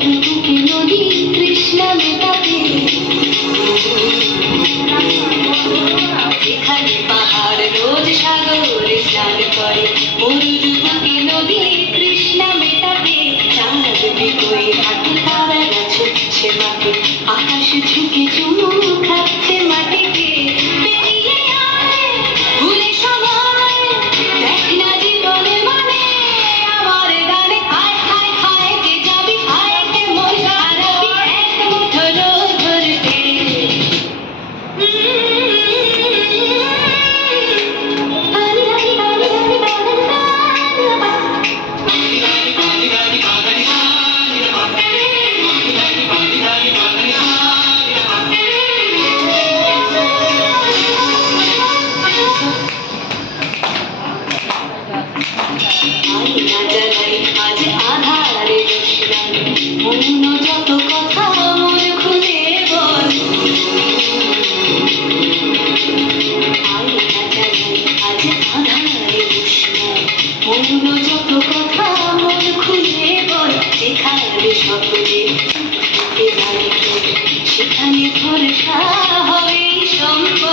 বুকে নদী তৃষ্ণা মেটাতে, যেখানে পাহাড় রোজ সাগরে স্নান করে, মরুর বুকে নদী তৃষ্ণা মেটাতে, চাঁদ বিকোয় হাতে তারারা ছুটছে মাঠে, আকাশ ঝুঁকে চুমু খাচ্ছে মাটিতে। পেরিয়ে আয় ভুলে সময়, দেখ না জীবনে মানে আমার গানে, হায় হায় হায় কে যাবি, হায় কে মন হারাবি এক মুঠো রোদ ধরতে। আজ আধারে মৌন যত কথা মন খুলে বল, আজ আধারে মৌন যত কথা মন খুলে বল, যেখানে সকলে সেখানে ভরসা হবে সম্পদ।